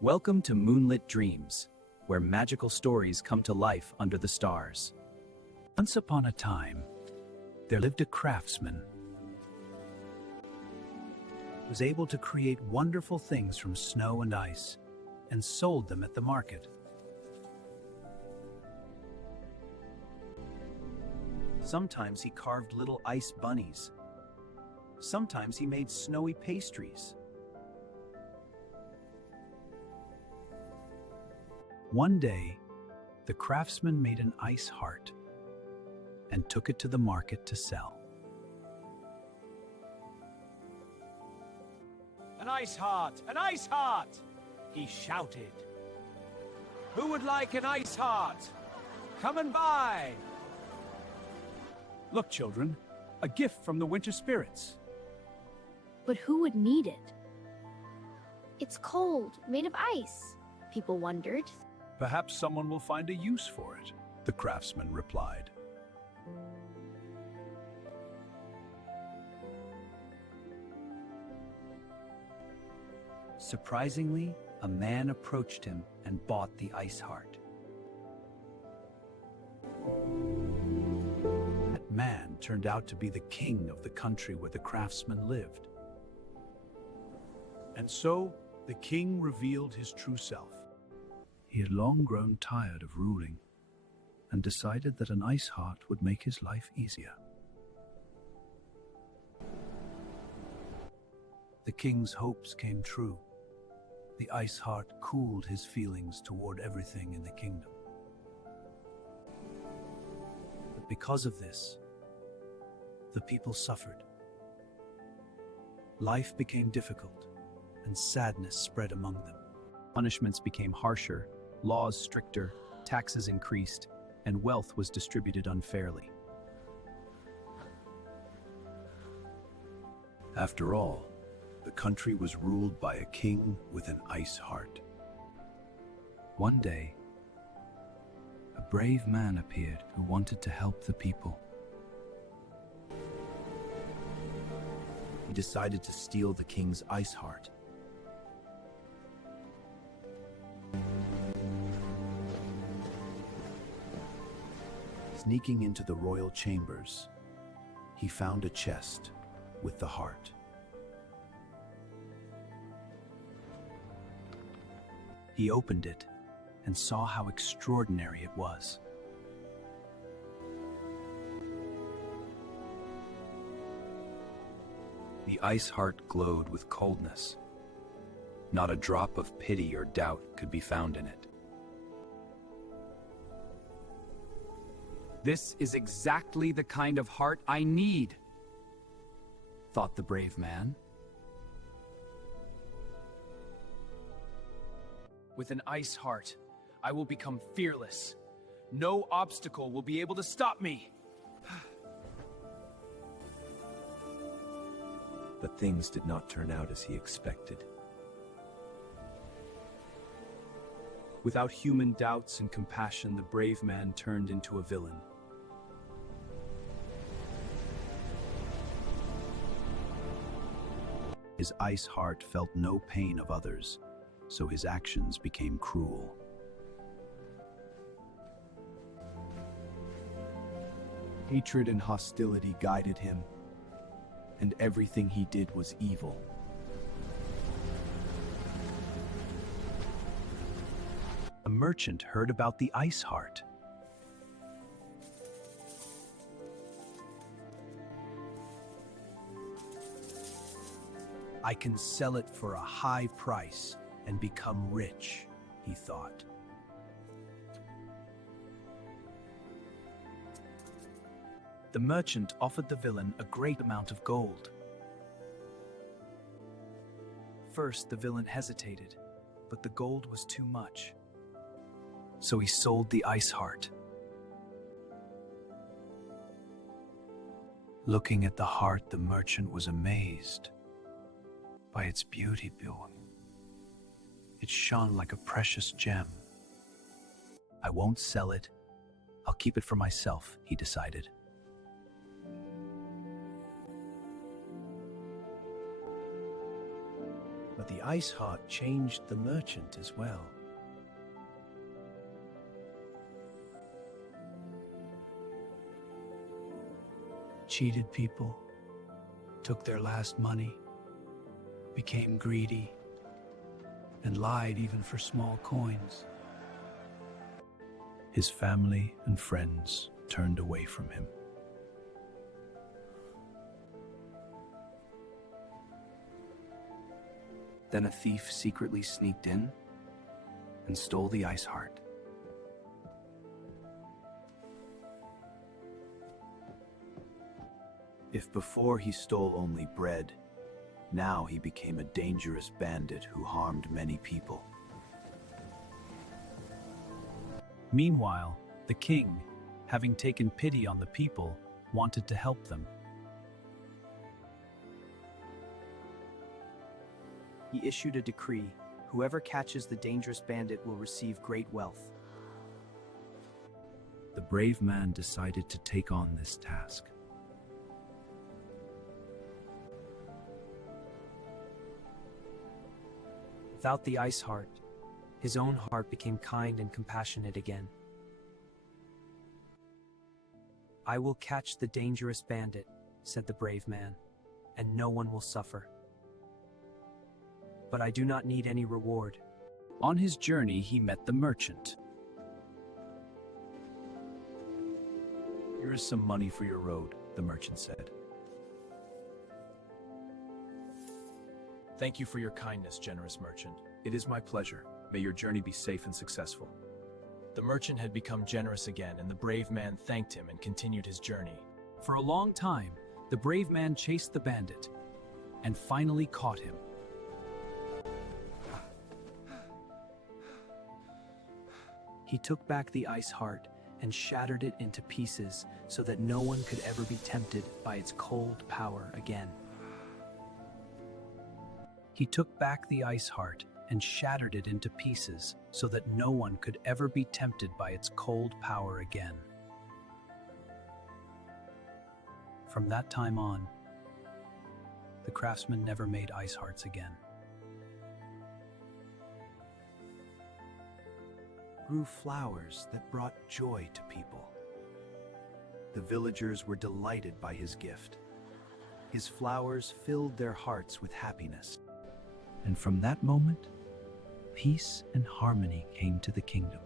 Welcome to Moonlit Dreams, where magical stories come to life under the stars. Once upon a time, there lived a craftsman who was able to create wonderful things from snow and ice and sold them at the market. Sometimes he carved little ice bunnies. Sometimes he made snowy pastries. One day, the craftsman made an ice heart and took it to the market to sell. An ice heart! An ice heart! He shouted. Who would like an ice heart? Come and buy! Look, children, a gift from the winter spirits. But who would need it? It's cold, made of ice, people wondered. Perhaps someone will find a use for it, the craftsman replied. Surprisingly, a man approached him and bought the ice heart. That man turned out to be the king of the country where the craftsman lived. And so, the king revealed his true self. He had long grown tired of ruling and decided that an ice heart would make his life easier. The king's hopes came true. The ice heart cooled his feelings toward everything in the kingdom. But because of this, the people suffered. Life became difficult, and sadness spread among them. Punishments became harsher, laws stricter, taxes increased, and wealth was distributed unfairly. After all, the country was ruled by a king with an ice heart. One day, a brave man appeared who wanted to help the people. He decided to steal the king's ice heart. Sneaking into the royal chambers, he found a chest with the heart. He opened it and saw how extraordinary it was. The ice heart glowed with coldness. Not a drop of pity or doubt could be found in it. This is exactly the kind of heart I need, thought the brave man. With an ice heart, I will become fearless. No obstacle will be able to stop me. But things did not turn out as he expected. Without human doubts and compassion, the brave man turned into a villain. His ice heart felt no pain of others, so his actions became cruel. Hatred and hostility guided him, and everything he did was evil. A merchant heard about the ice heart. I can sell it for a high price and become rich, he thought. The merchant offered the villain a great amount of gold. First, the villain hesitated, but the gold was too much. So he sold the ice heart. Looking at the heart, the merchant was amazed by its beauty. It shone like a precious gem. I won't sell it. I'll keep it for myself, he decided. But the ice heart changed the merchant as well. Cheated people, took their last money, became greedy, and lied even for small coins. His family and friends turned away from him. Then a thief secretly sneaked in and stole the ice heart. If before he stole only bread, now he became a dangerous bandit who harmed many people. Meanwhile, the king, having taken pity on the people, wanted to help them. He issued a decree: whoever catches the dangerous bandit will receive great wealth. The brave man decided to take on this task. Without the ice heart, his own heart became kind and compassionate again. "I will catch the dangerous bandit," said the brave man, "and no one will suffer. But I do not need any reward." On his journey, he met the merchant. "Here is some money for your road," the merchant said. Thank you for your kindness, generous merchant. "It is my pleasure. May your journey be safe and successful." The merchant had become generous again, and the brave man thanked him and continued his journey. For a long time, the brave man chased the bandit and finally caught him. He took back the ice heart and shattered it into pieces so that no one could ever be tempted by its cold power again. He took back the ice heart and shattered it into pieces so that no one could ever be tempted by its cold power again. From that time on, the craftsman never made ice hearts again. Grew flowers that brought joy to people. The villagers were delighted by his gift. His flowers filled their hearts with happiness. And from that moment, peace and harmony came to the kingdom.